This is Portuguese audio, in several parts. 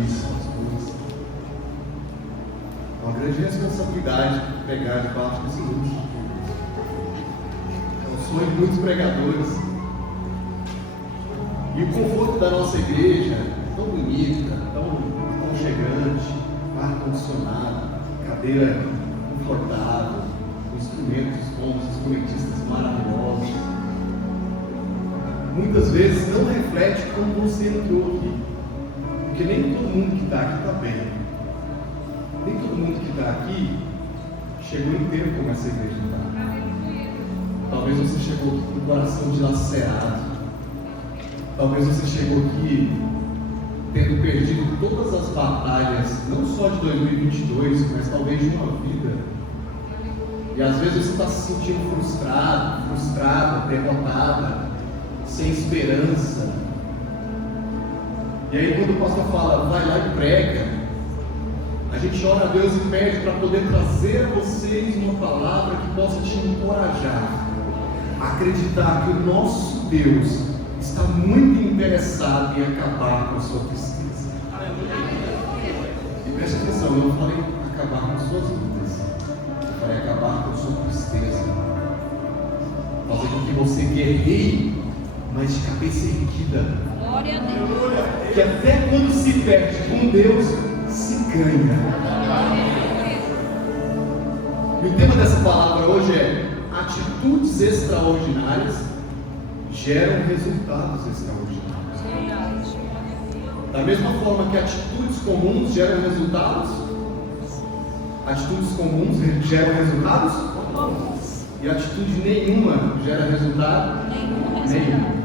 belíssimas coisas. É uma grande responsabilidade pegar debaixo desse luxo. É o sonho de muitos pregadores. E o conforto da nossa igreja é tão bonita, tão chegante, ar-condicionado, cadeira confortável, instrumentos bons, instrumentistas maravilhosos. Muitas vezes não reflete como você entrou aqui, porque nem todo mundo que está aqui está bem. Nem todo mundo que está aqui chegou inteiro como essa igreja está. Talvez você chegou aqui com o coração dilacerado. Talvez você chegou aqui tendo perdido todas as batalhas, não só de 2022, mas talvez de uma vida. E às vezes você está se sentindo frustrado, frustrada, derrotada, sem esperança. E aí quando o pastor fala, vai lá e prega, a gente ora a Deus e pede para poder trazer a vocês uma palavra que possa te encorajar a acreditar que o nosso Deus está muito interessado em acabar com a sua tristeza. E preste atenção, eu não falei acabar com suas lutas, eu falei acabar com a sua tristeza, fazer com que você guerreie, mas de cabeça erguida. Glória a Deus. Que até quando se perde com Deus, se ganha. E o tema dessa palavra hoje é: atitudes extraordinárias geram resultados extraordinários. Da mesma forma que atitudes comuns geram resultados, atitudes comuns geram resultados comuns. E atitude nenhuma gera resultado nenhum.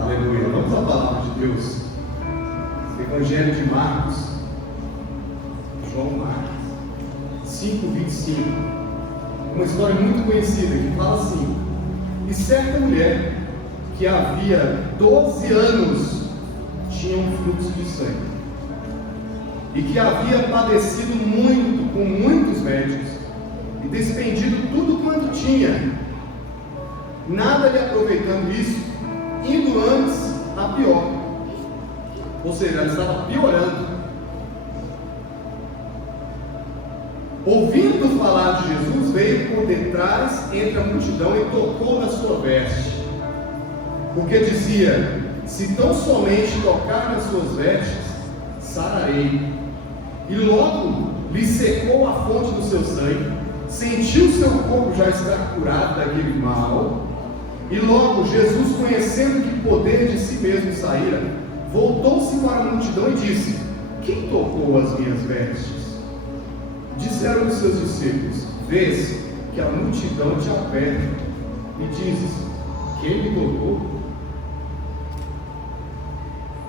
Aleluia. Vamos à palavra de Deus. Evangelho de Marcos, João Marcos 5:25. Uma história muito conhecida que fala assim: e certa mulher que havia 12 anos tinha um fluxo de sangue, e que havia padecido muito com muitos médicos, e despendido tudo quanto tinha, nada lhe aproveitando isso, indo antes a pior. Ou seja, ela estava piorando. Ouvindo falar de Jesus, veio por detrás entre a multidão e tocou na sua veste, porque dizia: se tão somente tocar nas suas vestes, sararei. E logo lhe secou a fonte do seu sangue, sentiu seu corpo já estar curado daquele mal. E logo Jesus, conhecendo que poder de si mesmo saíra, voltou-se para a multidão e disse: quem tocou as minhas vestes? Disseram os seus discípulos: vês que a multidão te aperta e dizes: quem me tocou?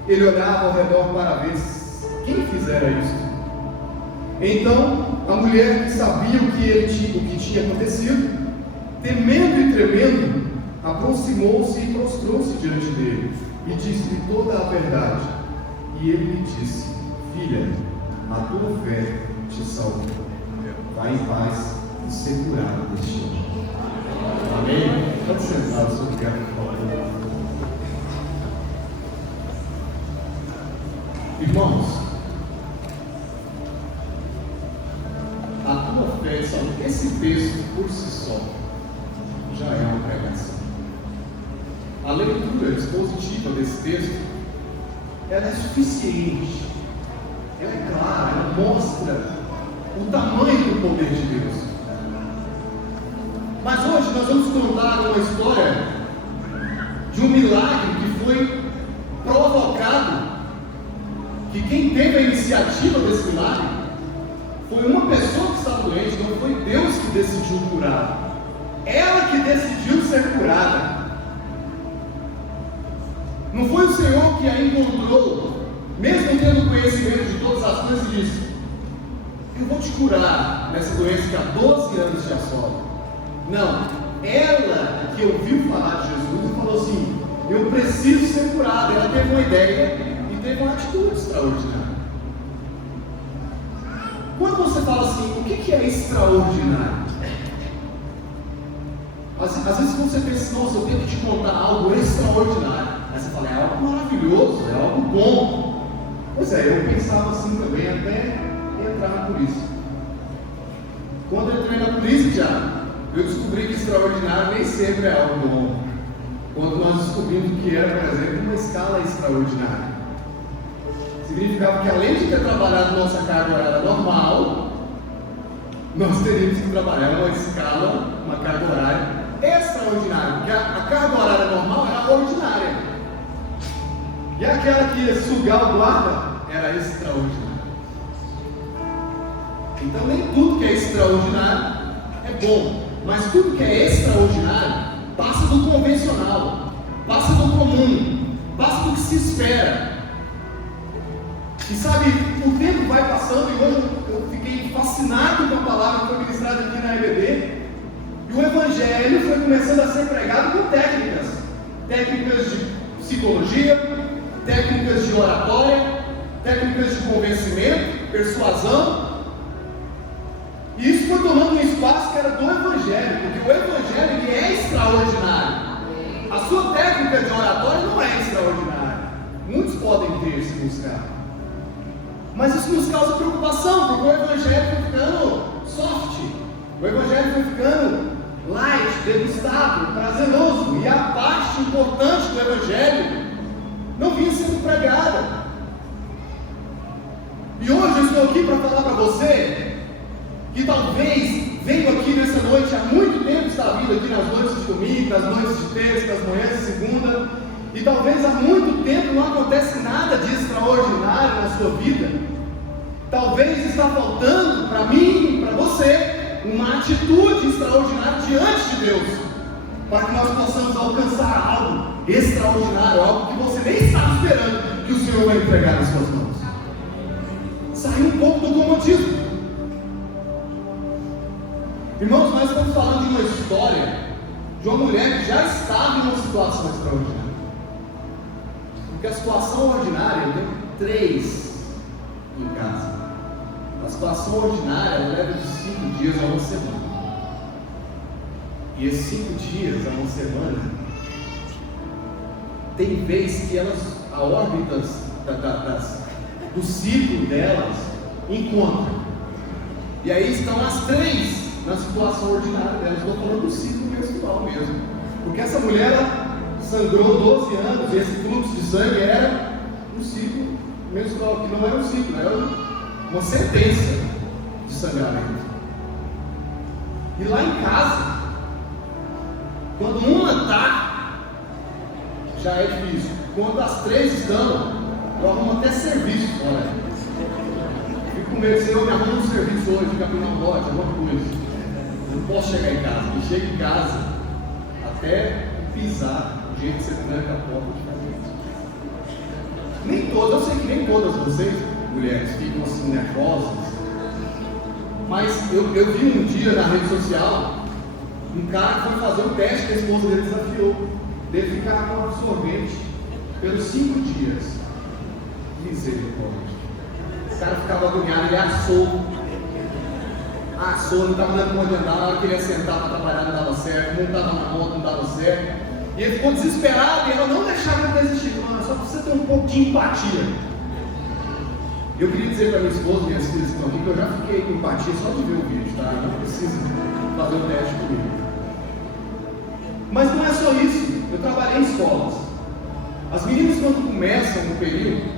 Ele olhava ao redor para ver quem fizera isto. Então a mulher, que sabia o que tinha acontecido, temendo e tremendo, aproximou-se e prostrou-se diante dele e disse-lhe toda a verdade. E ele lhe disse: filha, a tua fé te salvou. Vai em paz e ser curada deste mal. Amém? Pode sentar, Senhor, obrigado, por favor. Irmãos, a tua fé, sabe, esse texto por si só já é uma pregação. A leitura expositiva desse texto, ela é suficiente, ela é clara, ela mostra o tamanho do poder de Deus. Mas hoje nós vamos contar uma história de um milagre que foi provocado, que quem teve a iniciativa desse milagre foi uma pessoa que estava doente, não foi Deus que decidiu curar, ela que decidiu ser curada. Não foi o Senhor que a encontrou, mesmo tendo conhecimento de todas as coisas, e disse: eu vou te curar dessa doença que há 12 anos te assola. Não, ela que ouviu falar de Jesus e falou assim: eu preciso ser curada. Ela teve uma ideia e teve uma atitude extraordinária. Quando você fala assim, o que é extraordinário? Às vezes você pensa: nossa, eu tenho que te contar algo extraordinário. Aí você fala: é algo algo maravilhoso, é algo bom. Pois é, eu pensava assim também até entrar na polícia. Quando eu entrei na polícia, eu descobri que extraordinário nem sempre é algo bom. Quando nós descobrimos que era, por exemplo, uma escala extraordinária. Significava que além de ter trabalhado nossa carga horária normal, nós teríamos que trabalhar uma escala, uma carga horária extraordinária, porque a carga horária normal era ordinária. E aquela que ia sugar o guarda era extraordinária. Então nem tudo que é extraordinário é bom, mas tudo que é extraordinário passa do convencional, passa do comum, passa do que se espera. E sabe, o tempo vai passando e hoje eu fiquei fascinado com a palavra que foi ministrada aqui na EBD. E o Evangelho foi começando a ser pregado com técnicas de psicologia, técnicas de oratória, técnicas de convencimento, persuasão. E isso foi tomando um espaço que era do Evangelho, porque o Evangelho ele é extraordinário. A sua técnica de oratória não é extraordinária. Muitos podem ter se buscar. Mas isso nos causa preocupação, porque o Evangelho foi ficando soft, o Evangelho foi ficando light, degustável, prazeroso, e a parte importante do Evangelho não vinha sendo pregada. E hoje eu estou aqui para falar para você que talvez venha aqui nessa noite, há muito tempo está vindo aqui nas noites de domingo, nas noites de terça, nas manhãs de segunda, e talvez há muito tempo não acontece nada de extraordinário na sua vida. Talvez está faltando para mim e para você uma atitude extraordinária diante de Deus, para que nós possamos alcançar algo extraordinário, algo que você nem estava esperando que o Senhor vai entregar nas suas mãos. Sair um pouco do comodismo. Irmãos, nós estamos falando de uma história de uma mulher que já estava em uma situação extraordinária. Porque a situação ordinária, eu tenho 3 em casa. A situação ordinária ela leva de 5 dias a uma semana. E esses 5 dias a uma semana, tem vez que elas, a órbita do ciclo delas encontram. E aí estão as 3 na situação ordinária delas. Estou falando do ciclo menstrual mesmo. Porque essa mulher ela sangrou 12 anos e esse fluxo de sangue era um ciclo menstrual, que não era um ciclo, era uma sentença de sangramento. E lá em casa, quando uma está, já é difícil. Quando as 3 estão, eu arrumo até serviço. Olha, fico com medo, se eu me arrumo um serviço hoje, fica pedindo um bote, alguma coisa. Eu não posso chegar em casa. Eu chego em casa até pisar, do jeito que você tranca a porta de fazer isso. Nem todas, eu sei que nem todas vocês, mulheres, ficam assim nervosas, mas eu vi um dia na rede social um cara que foi fazer um teste que a esposa dele desafiou, dele ficar com absorvente pelos 5 dias. Misericórdia. O cara ficava agoniado, ele assou, não estava dando conta de andar, na hora que ele ia sentar para trabalhar não dava certo, não estava na moto, não dava certo, e ele ficou desesperado e ela não deixava ele desistir. Mano, só precisa ter um pouco de empatia. Eu queria dizer para minha esposa e minhas filhas que estão aqui que eu já fiquei com empatia só de ver o vídeo, tá? Não precisa fazer o teste comigo. Mas não é só isso. Eu trabalhei em escolas. As meninas, quando começam no período,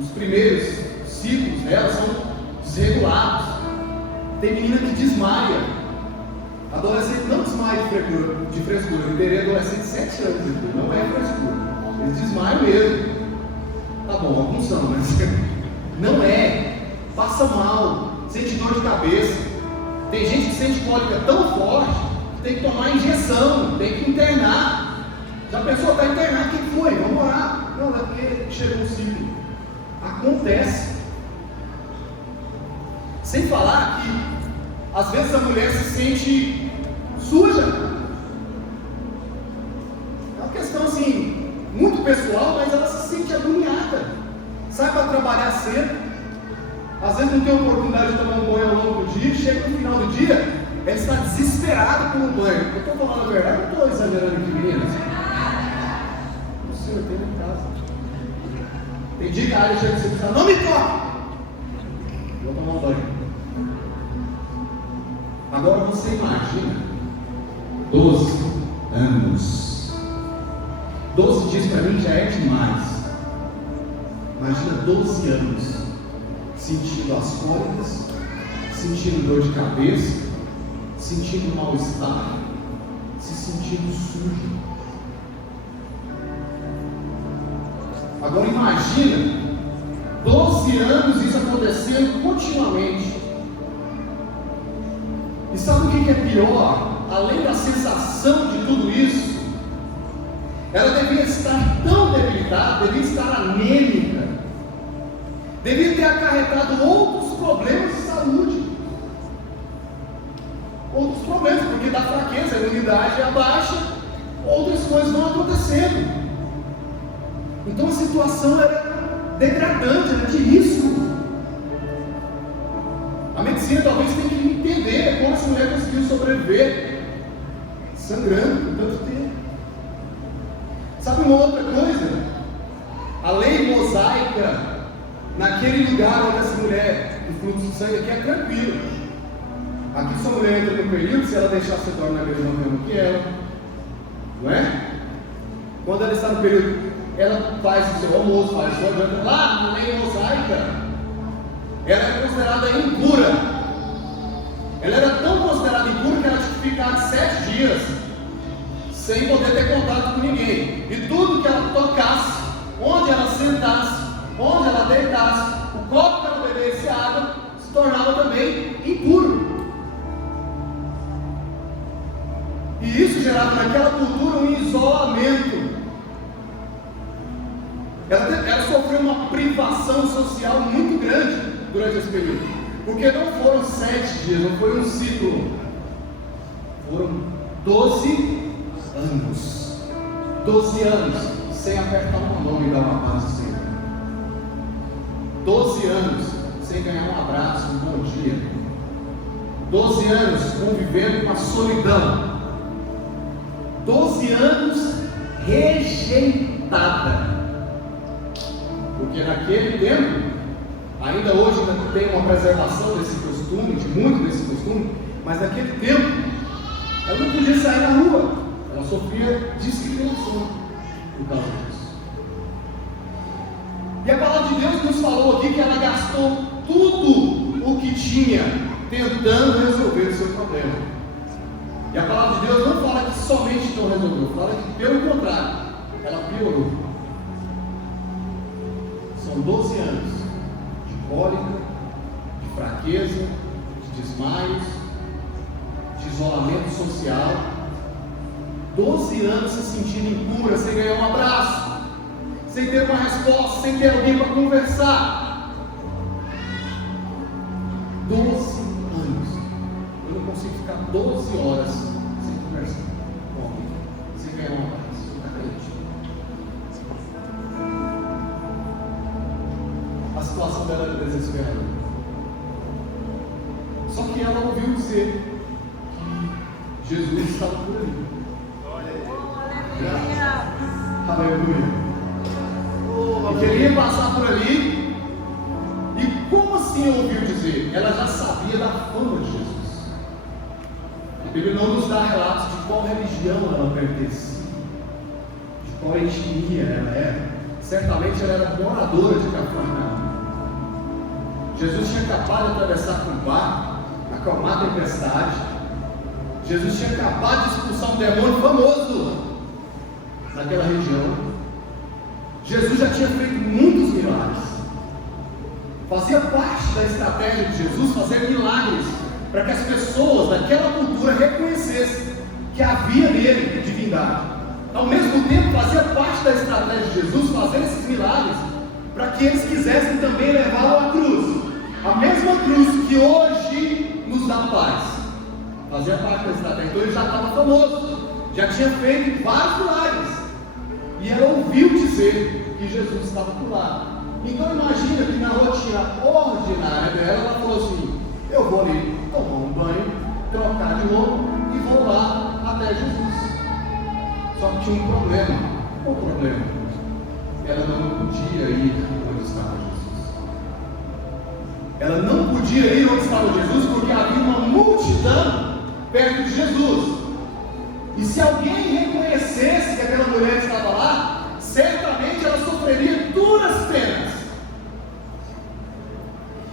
os primeiros ciclos delas são desregulados. Tem menina que desmaia. Adolescente não desmaia de frescura. Eu liberei adolescente de 7 anos, não é frescura. Eles desmaiam mesmo. Tá bom, alguns são, mas não é. Passa mal, sente dor de cabeça. Tem gente que sente cólica tão forte que tem que tomar injeção, tem que internar. Já pensou, está internado, o que foi? Vamos orar. Não, é porque chegou o ciclo. Acontece. Sem falar que às vezes a mulher se sente suja. É uma questão assim, muito pessoal, mas ela se sente agoniada. Sai para trabalhar cedo, às vezes não tem oportunidade de tomar um banho ao longo do dia, chega no final do dia, ela está desesperada por um banho. Eu estou falando a verdade, não estou exagerando aqui, meninas. 80 em casa. Tem dia que a área chega e você fala, não me toque! Vou tomar um banho. Agora você imagina 12 anos. 12 dias para mim já é demais. Imagina 12 anos sentindo as cólicas, sentindo dor de cabeça, sentindo mal-estar, se sentindo sujo. Agora imagina 12 anos isso acontecendo continuamente. E sabe o que é pior? Além da sensação de tudo isso, ela devia estar tão debilitada, devia estar anêmica, devia ter acarretado outros problemas de saúde. Outros problemas, porque da fraqueza, a imunidade abaixa, outras coisas vão acontecendo. Então a situação era degradante, era de risco. A medicina talvez tenha que entender como essa mulher conseguiu sobreviver, sangrando por tanto tempo. Sabe uma outra coisa? A lei mosaica, naquele lugar onde essa mulher, o fluxo de sangue aqui é tranquilo. Aqui sua mulher entra no período, se ela deixar você dorme na mesma cama que ela, não é? Quando ela está no período, ela faz o seu almoço, faz a sua janta. Lá na lei mosaica, ela é considerada impura. Ela era tão considerada impura que ela tinha que ficar 7 dias sem poder ter contato com ninguém. E tudo que ela tocasse, onde ela sentasse, onde ela deitasse, o copo que ela bebesse água, se tornava também impuro. E isso gerava naquela cultura um isolamento. Ela sofreu uma privação social muito grande durante esse período, porque não foram 7 dias, não foi um ciclo, foram 12 anos. 12 anos sem apertar uma mão e dar uma paz do Senhor. 12 anos sem ganhar um abraço, um bom dia. 12 anos convivendo com a solidão. 12 anos rejeitada. Porque naquele tempo, ainda hoje não tem uma preservação desse costume, de muito desse costume, mas naquele tempo, ela não podia sair na rua, ela sofria discriminação por causa disso. E a palavra de Deus nos falou aqui que ela gastou tudo o que tinha tentando resolver o seu problema. E a palavra de Deus não fala que somente não resolveu, fala que pelo contrário, ela piorou. São 12 anos de cólica, de fraqueza, de desmaios, de isolamento social. 12 anos se sentindo impura, sem ganhar um abraço, sem ter uma resposta, sem ter alguém para conversar. 12 anos. Eu não consigo ficar 12 horas sem conversar com alguém, sem ganhar um abraço. A situação dela era desesperadora. Só que ela ouviu dizer que Jesus estava por ali. Aleluia. E que ele ia passar por ali. E como assim ouviu dizer? Ela já sabia da fama de Jesus. A Bíblia não nos dá relatos de qual religião ela pertencia, de qual etnia ela era. Certamente ela era moradora de Cafarnaum. Jesus tinha acabado de atravessar com o barco, acalmar a tempestade. Jesus tinha acabado de expulsar um demônio famoso naquela região. Jesus já tinha feito muitos milagres. Fazia parte da estratégia de Jesus fazer milagres para que as pessoas daquela cultura reconhecessem que havia nele divindade. Ao mesmo tempo, fazia parte da estratégia de Jesus fazer esses milagres para que eles quisessem também levá-lo à cruz. A mesma cruz que hoje nos dá paz. Fazia parte da estratégia. Então ele já estava famoso, já tinha feito vários milagres. E ela ouviu dizer que Jesus estava por lá. Então imagina que na rotina ordinária dela, ela falou assim: eu vou ali tomar um banho, trocar de roupa e vou lá até Jesus. Só que tinha um problema. Qual o problema? ela não podia ir onde estava Jesus. Ela não podia ir onde estava Jesus porque havia uma multidão perto de Jesus. E se alguém reconhecesse que aquela mulher estava lá, certamente ela sofreria duras penas.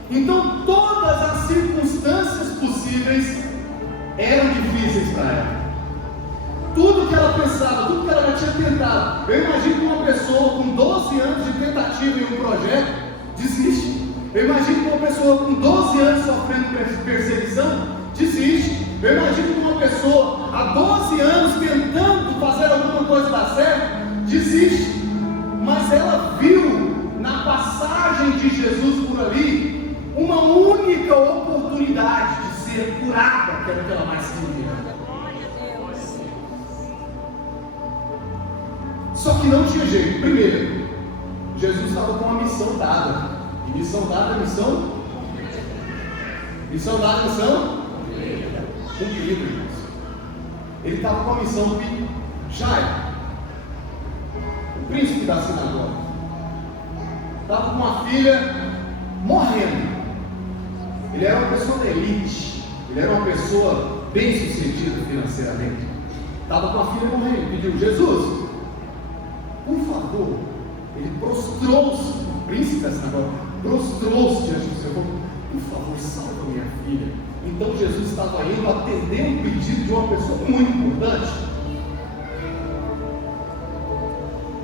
Então todas as circunstâncias possíveis eram difíceis para ela. Tudo que ela pensava, tudo que ela já tinha tentado. Eu imagino que uma pessoa com 12 anos de tentativa em um projeto desiste. Eu imagino que uma pessoa com 12 anos sofrendo perseguição desiste. Eu imagino que uma pessoa há 12 anos tentando fazer alguma coisa dar certo desiste. Mas ela viu na passagem de Jesus por ali uma única oportunidade de ser curada, que era o que ela mais queria. Só que não tinha jeito. Primeiro, Jesus estava com uma missão dada. E missão dada é missão? Missão dada é missão? Cumprida, irmãos. Ele estava com a missão de Jairo, o príncipe da sinagoga. Estava com uma filha morrendo. Ele era uma pessoa da elite. Ele era uma pessoa bem sucedida financeiramente. Estava com a filha morrendo. Pediu: Jesus, por favor. Ele prostrou-se, o príncipe da sinagoga, prostrou-se diante do Senhor. Por favor, salva minha filha. Então Jesus estava indo atender um pedido de uma pessoa muito importante.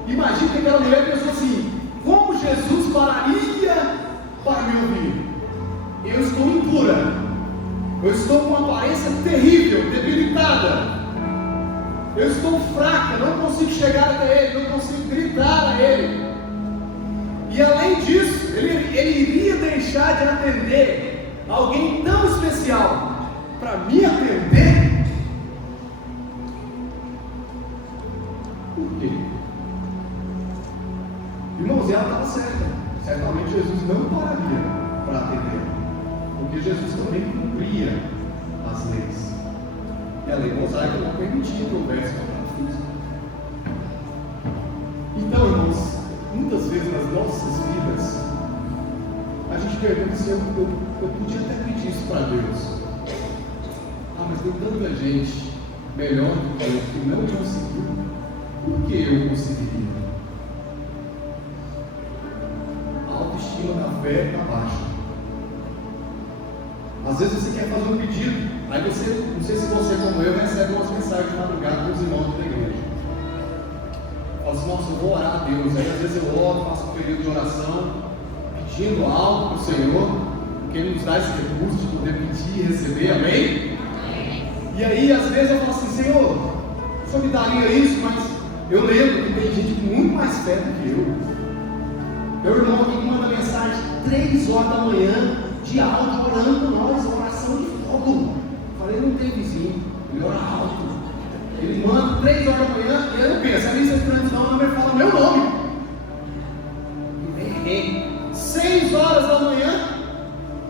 Imagina que aquela mulher pensou assim: como Jesus pararia para me ouvir? Eu estou impura, eu estou com uma aparência terrível, debilitada, eu estou fraca, não consigo chegar até Ele, não consigo gritar a Ele. E além disso, ele iria deixar de atender alguém tão especial para me atender? Por quê? Irmãos, ela estava certa. Certamente Jesus não pararia para atender, porque Jesus também cumpria as leis. E a lei mosaica não permitia que houvesse contato físico. Então, irmãos, muitas vezes nas nossas vidas, a gente pergunta se eu podia até pedir isso para Deus. Mas tem tanta gente melhor do que eu que não conseguiu. Por que eu conseguiria? A autoestima da fé está baixa. Às vezes você quer fazer um pedido, aí você, não sei se você como eu, recebe umas mensagens de madrugada dos irmãos da igreja. Fala assim: nossa, eu vou orar a Deus. Aí às vezes eu oro, faço um período de oração, pedindo algo para o Senhor, porque Ele nos dá esse recurso de poder pedir e receber, amém? E aí às vezes eu falo assim: Senhor, o Senhor me daria isso, mas eu lembro que tem gente com muito mais fé do que eu. Meu irmão aqui que manda mensagem 3 horas da manhã, de áudio, orando por nós, oração de fogo. Falei: não tem vizinho, ele ora alto. Ele manda 3 horas da manhã e eu não penso, a lista de transmissão não me fala meu nome. 6 horas da manhã,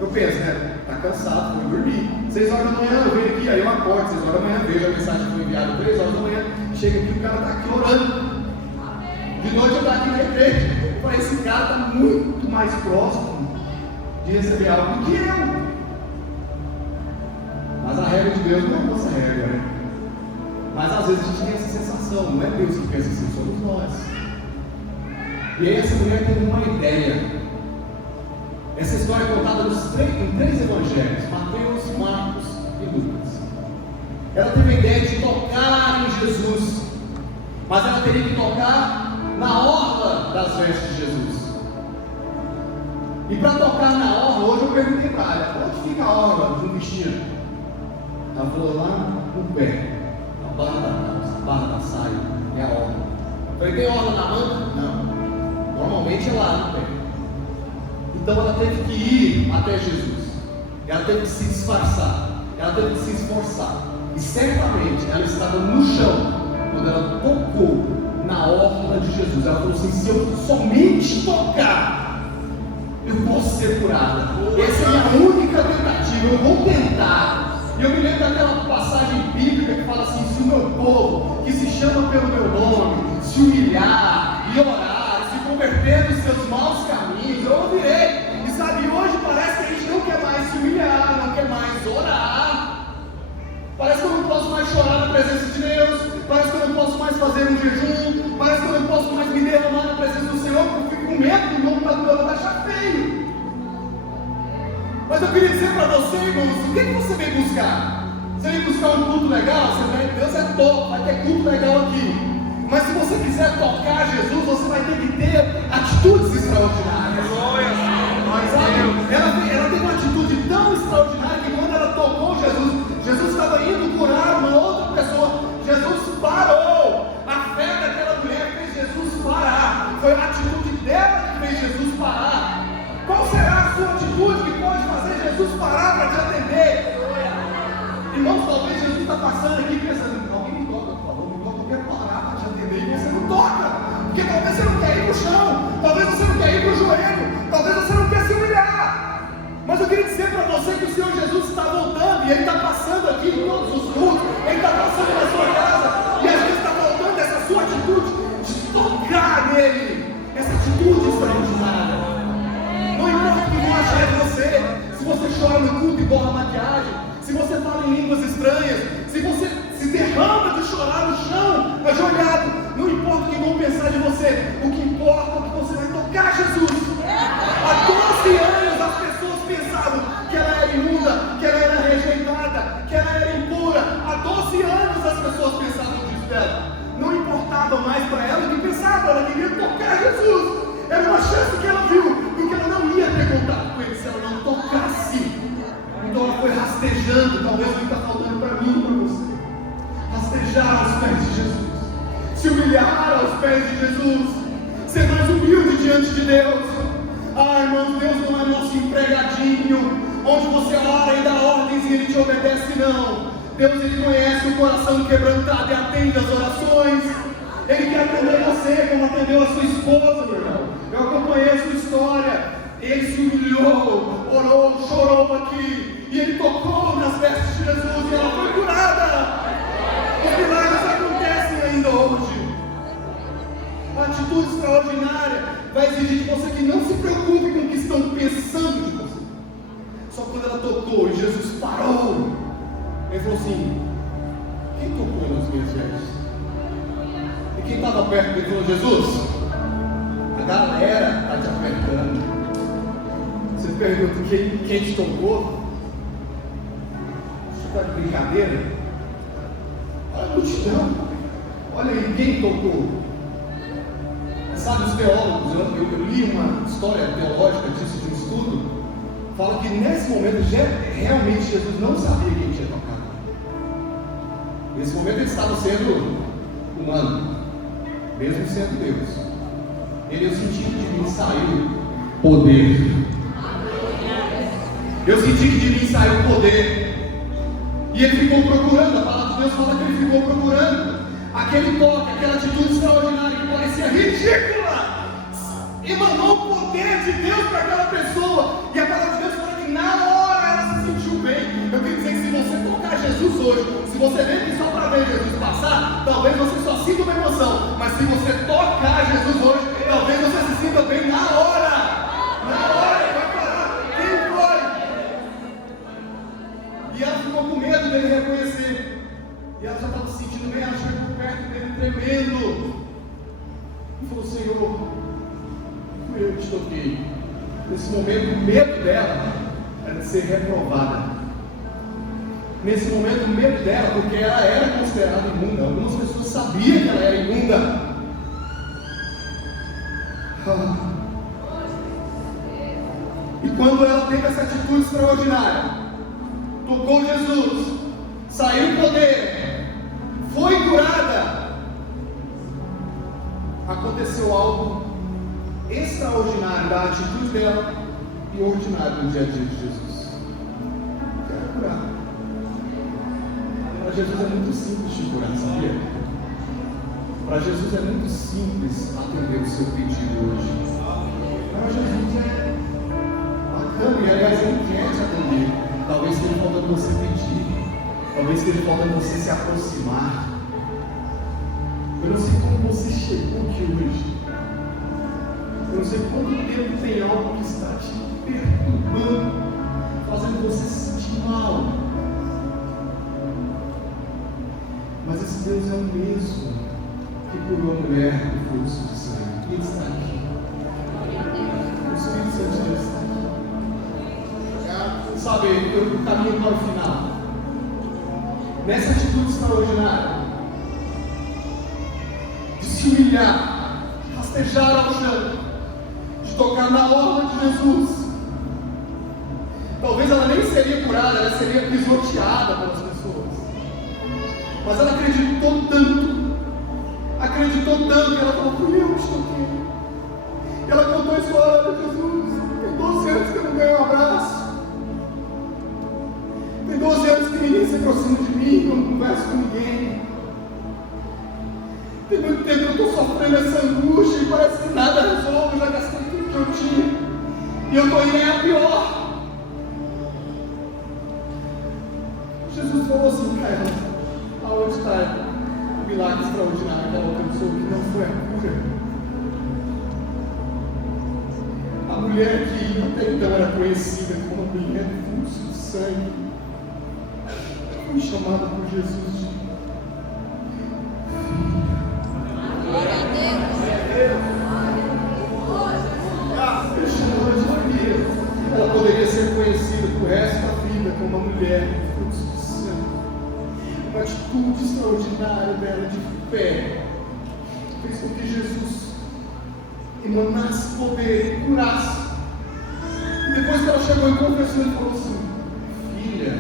eu penso, né? Está cansado, foi dormir. 6 horas da manhã eu venho aqui, aí eu acordo, 6 horas da manhã, vejo a mensagem que foi enviada 3 horas da manhã, chega aqui, o cara está aqui orando. De noite eu estou aqui na igreja. Eu falei: esse cara está muito mais próximo de receber algo do que eu. Mas a regra de Deus não é a nossa regra, né? Mas às vezes a gente tem essa sensação, não é Deus que pensa assim, somos nós. E aí essa mulher teve uma ideia. Essa história é contada em 3 evangelhos: Mateus, Marcos e Lucas. Ela teve a ideia de tocar em Jesus, mas ela teria que tocar na orla das vestes de Jesus. E para tocar na orla, hoje eu perguntei para ela: onde fica a orla do vestido? Ela falou: lá no pé, na barra da calça, a barra da saia, é a orla. Eu falei: tem orla na manga? Não, normalmente é lá no pé. Então ela teve que ir até Jesus, ela teve que se disfarçar, ela teve que se esforçar. E certamente ela estava no chão quando ela tocou na orla de Jesus. Ela falou assim: se eu somente tocar, eu posso ser curada. Essa é a minha única tentativa, eu vou tentar. E eu me lembro daquela passagem bíblica que fala assim: se o meu povo, que se chama pelo meu nome, se humilhar e orar, se arrependa dos seus maus caminhos. Eu ouvirei. E sabe, hoje parece que a gente não quer mais se humilhar, não quer mais orar. Parece que eu não posso mais chorar na presença de Deus. Parece que eu não posso mais fazer um jejum. Parece que eu não posso mais me derramar na presença do Senhor, porque eu fico com medo do novo padrão vai achar feio. Mas eu queria dizer para você, irmãos, o que você vem buscar? Você vem buscar um culto legal? Você vai, Deus é top, vai ter culto legal aqui. Mas se você quiser tocar Jesus, você vai ter que ter atitudes extraordinárias. Ela teve uma atitude tão extraordinária que quando ela tocou Jesus estava indo curar uma outra pessoa. Jesus parou. A fé daquela mulher fez Jesus parar. Foi a atitude dela que fez Jesus parar. Qual será a sua atitude que pode fazer Jesus parar para te atender? Irmãos, talvez Jesus está passando aqui pensando, alguém me toca, por favor, me toca, eu quero parar para te atender, e você não toca, porque talvez você não quer ir para o chão, talvez você não quer ir para o joelho, talvez você não quer se humilhar. Mas eu queria dizer para você que o Senhor Jesus está voltando, e Ele está passando aqui em todos os cultos, Ele está passando na sua casa, e às vezes está voltando essa sua atitude de tocar nele, essa atitude extraordinária. Não importa o que vão achar de você, se você chora no culto e borra maquiagem, se você fala em línguas estranhas, se você se derrama de chorar no chão, ajoelhado, não importa o que vão pensar de você, o que importa é que você vai tocar Jesus. Há 12 anos as pessoas pensavam que ela era imunda, que ela era rejeitada, que ela era impura. Há 12 anos as pessoas pensavam disso dela. Não importava mais para ela o que pensava, ela queria tocar Jesus. Era uma chance que ela viu, porque ela não ia ter contato com ele se ela não tocasse. Então ela foi rastejando, talvez o que está faltando para mim e para você. Rastejar aos pés de Jesus, se humilhar aos pés de Jesus, ser mais humilde diante de Deus. Ah, irmãos, Deus não é nosso empregadinho, onde você ora e dá ordens e Ele te obedece, não. Deus, Ele conhece o coração quebrantado e atende as orações. Ele quer atender você como atendeu a sua esposa, meu irmão. Eu acompanhei a sua história. Ele se humilhou, orou, chorou aqui, e ele tocou nas vestes de Jesus e ela foi curada. Os milagres acontecem ainda hoje. A atitude extraordinária vai exigir de você que não se preocupe com o que estão pensando de você. Só quando ela tocou e Jesus parou, ele falou assim: quem tocou nas minhas vestes? E quem estava perto dele falou: Jesus, a galera está te apertando. Você pergunta quem te tocou? Você está de brincadeira? Olha a multidão. Olha aí, quem tocou? Sabe, os teólogos, eu li uma história teológica disso, de um estudo, fala que nesse momento realmente Jesus não sabia quem tinha tocado. Nesse momento ele estava sendo humano, mesmo sendo Deus. Eu senti que de mim saiu poder. Eu senti que de mim saiu poder. E ele ficou procurando, a palavra de Deus fala que ele ficou procurando aquele toque, aquela atitude extraordinária que parecia ridícula. Emanou o poder de Deus para aquela pessoa. E a palavra de Deus fala que na hora ela se sentiu bem. Eu queria dizer que se você tocar Jesus hoje, se você vem aqui só para ver Jesus passar, talvez você só sinta uma emoção. Mas se você tocar Jesus hoje, talvez você se sinta bem na hora. Na hora, vai parar. Quem foi? E ela ficou com medo dele reconhecer. E ela já estava se sentindo bem, ela chegou perto dele tremendo. E falou: Senhor, fui eu que te toquei. Nesse momento, o medo dela era de ser reprovada. Nesse momento, o medo dela, porque ela era considerada imunda. Algumas pessoas sabiam que ela era imunda. E quando ela teve essa atitude extraordinária, tocou Jesus, saiu o poder, foi curada, aconteceu algo extraordinário da atitude dela e ordinário no dia a dia de Jesus. Quero curar. Para Jesus é muito simples te curar, sabia? Para Jesus é muito simples atender o seu pedido hoje. Para Jesus é bacana, e aliás Ele quer te atender. Talvez esteja faltando você pedir, talvez esteja faltando você se aproximar. Eu não sei como você chegou aqui hoje. Eu não sei quanto tempo tem algo que está te perturbando, fazendo você se sentir mal. Mas esse Deus é o mesmo que curou a mulher do fluxo de sangue. Ele está aqui. O Espírito Santo de Deus está aqui. Sabe, eu caminho para o final. Nessa atitude extraordinária, de se humilhar, de rastejar ao chão, de tocar na orla de Jesus. Talvez ela nem seria curada, ela seria pisoteada pelas pessoas. Mas ela acreditou tanto que ela falou: fui eu que estou aqui. Ela contou a história de Jesus. Tem 12 anos que eu não ganho um abraço. Tem 12 anos que ninguém se aproxima de mim, que eu não converso com ninguém. Tem muito tempo que eu estou sofrendo essa angústia e parece que nada resolve, já gastei tudo que eu tinha. E eu estou indo a pior. Jesus falou assim para ela: aonde está o milagre extraordinário que ela alcançou, que não foi a cura? A mulher que até então era conhecida como a mulher do fluxo de sangue, foi chamada por Jesus de filha. Ela poderia ser conhecida pro resto da vida como uma mulher do fluxo de sangue. Uma atitude extraordinária dela de fé fez com que Jesus emanasse poder e curasse. E depois que ela chegou e confessou, ele falou assim: filha,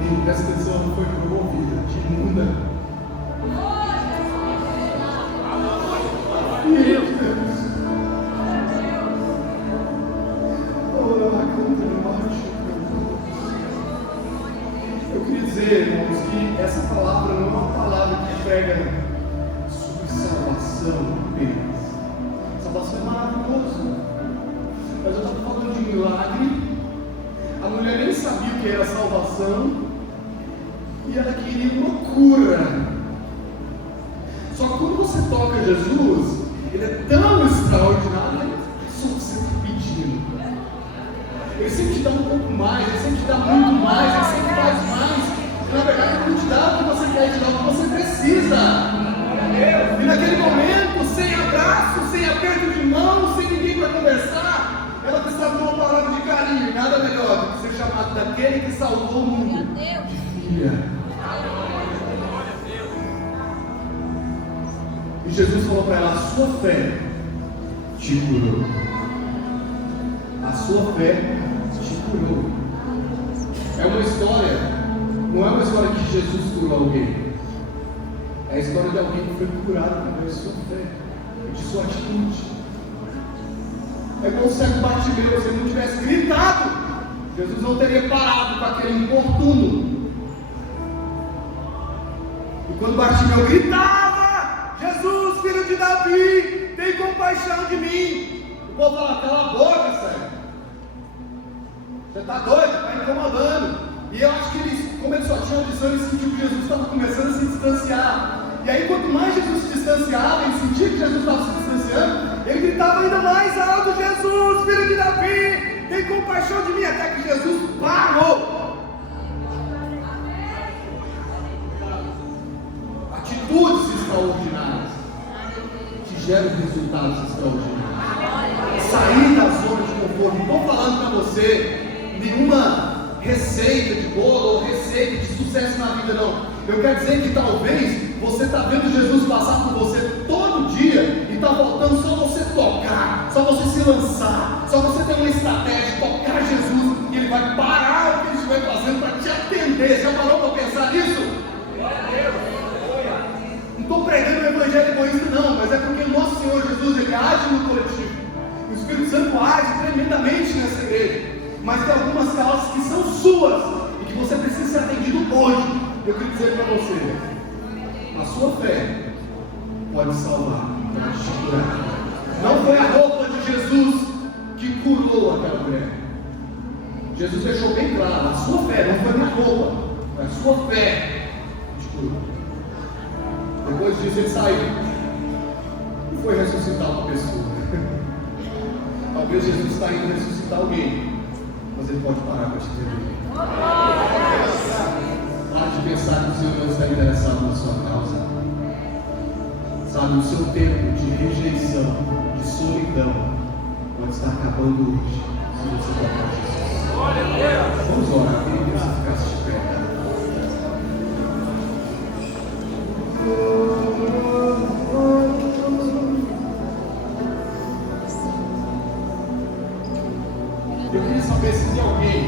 e presta atenção, não foi promovida de imunda. Meu Deus. Eu queria dizer, irmãos, que essa palavra não é uma palavra que prega sobre salvação apenas. Salvação é maravilhoso, mas eu estava falando de milagre. A mulher nem sabia o que era salvação e ela queria uma cura. Só que quando você toca Jesus, ele é tão extraordinário que é só você está pedindo. Ele sempre te dá um pouco mais, ele sempre te dá muito mais, ele sempre faz mais. E, na verdade, ele não te dá o que você quer, ele te dá o que você precisa. E naquele momento, sem abraço, sem aperto de mão, sem ninguém para conversar, ela precisava de uma palavra de carinho. E nada melhor do que ser chamado daquele que salvou o mundo de filha. E Jesus falou para ela: a sua fé te curou. A sua fé te curou. É uma história, não é uma história que Jesus curou alguém. É a história de alguém que foi curado através de sua fé, de sua atitude. É como se o Bartimeu, se ele não tivesse gritado, Jesus não teria parado com aquele importuno. E quando Bartimeu gritava: Jesus, filho de Davi, tem compaixão de mim, o povo fala: cala a boca, sério. Você está doido, está incomodando. E eu acho que eles, como eles só tinham audição, eles sentiam que Jesus estava começando a se distanciar. E aí, quanto mais Jesus se distanciava, ele sentia que Jesus estava se distanciando, ele gritava ainda mais alto: Jesus, filho de Davi, tem compaixão de mim. Até que Jesus parou. Atitudes extraordinárias que geram resultados extraordinários. Sair da zona de conforto. Não estou falando para você nenhuma receita de bolo ou receita de sucesso na vida, não. Eu quero dizer que talvez você está vendo Jesus passar por você todo dia e está faltando só você tocar, só você se lançar, só você ter uma estratégia, tocar Jesus, e Ele vai parar o que Ele estiver fazendo para te atender. Já parou para pensar nisso? Não estou pregando o evangelho egoísta, não, mas é porque o nosso Senhor Jesus, Ele age no coletivo. O Espírito Santo age tremendamente nessa igreja. Mas tem algumas causas que são suas e que você precisa ser atendido hoje. Eu quero dizer para você: a sua fé pode salvar, pode te curar. Não foi a roupa de Jesus que curou aquela mulher. Jesus deixou bem claro: a sua fé não foi na roupa, foi a sua fé que te curou. Depois disso ele saiu e foi ressuscitar uma pessoa. Talvez Jesus está indo ressuscitar alguém, mas ele pode parar para te entender. Para de pensar que o Senhor não está interessado na sua causa. Sabe, o seu tempo de rejeição, de solidão, pode estar acabando hoje, se você tocar Jesus. Vamos orar, eu queria que você ficasse de pé. Eu queria saber se tem alguém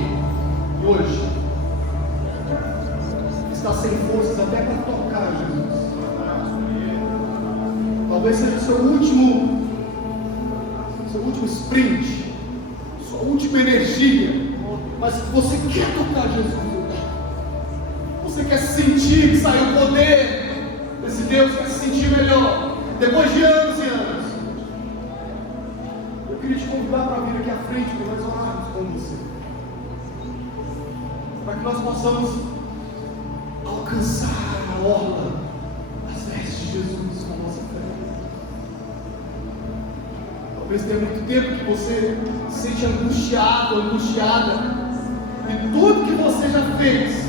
que hoje está sem forças até para tocar Jesus. Talvez seja o seu último sprint, sua última energia, mas você quer tocar Jesus hoje. Você quer sentir que saiu o poder desse Deus, quer se sentir melhor, depois de anos e anos. Eu queria te convidar para vir aqui à frente, para nós orarmos com você, para que nós possamos alcançar a orla das vestes de Jesus com a nossa fé. Talvez tenha muito tempo que você se sente angustiado, angustiada, e tudo que você já fez,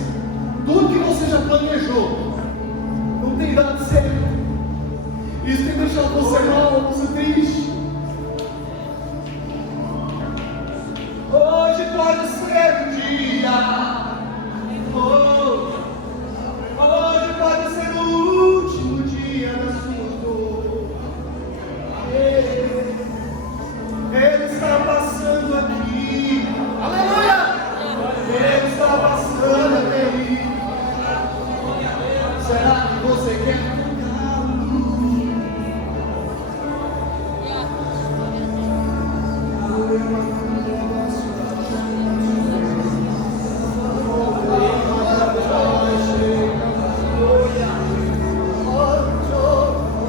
tudo que você já planejou, não tem dado certo. Isso tem deixado você mal, você triste. Hoje pode ser um dia, hoje pode ser o último dia da sua dor. Ele está passando aqui, aleluia! Ele está passando aqui. Será que você quer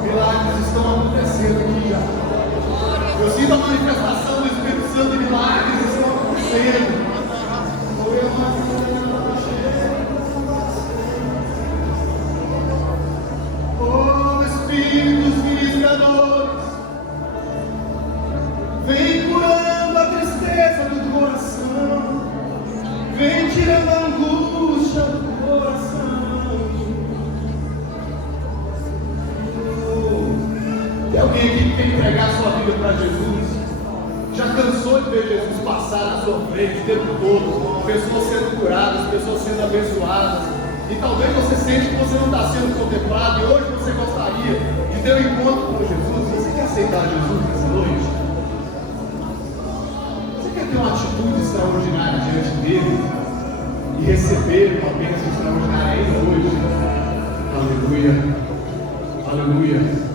milagres estão acontecendo aqui. Eu sinto a manifestação do Espírito Santo e milagres estão acontecendo. Oh, Espíritos ministradores, vem curando a tristeza do coração, vem tirando a angústia do coração. Tem alguém aqui que quer entregar sua vida para Jesus? Já cansou de ver Jesus passar na sua frente o tempo todo, pessoas sendo curadas, pessoas sendo abençoadas, e talvez você sente que você não está sendo contemplado, e hoje você gostaria de ter um encontro com Jesus. Você quer aceitar Jesus nessa noite? Você quer ter uma atitude extraordinária diante dele e receber uma bênção extraordinária ainda hoje? Aleluia, aleluia.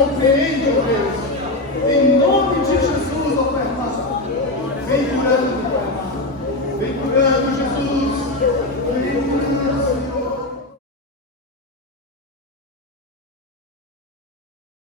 Compreende